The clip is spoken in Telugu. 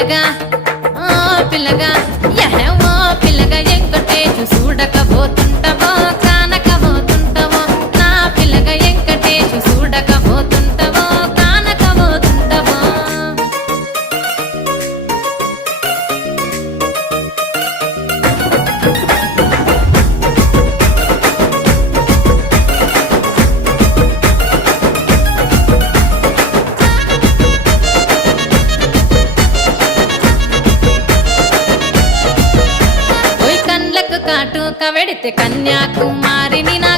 పిల్లగా ఓ పిల్లగా యహో పిల్లగా ఎంకటేశు చూడకపోతుంటవో కానకపోతుంటవో నా పిల్లగా ఎంకటేశు చూడకపోతుంటవో కానకపోతుంటవో ఓయ్ కండ్లకు కాటు కవెడితే కన్యాకుమారిని నా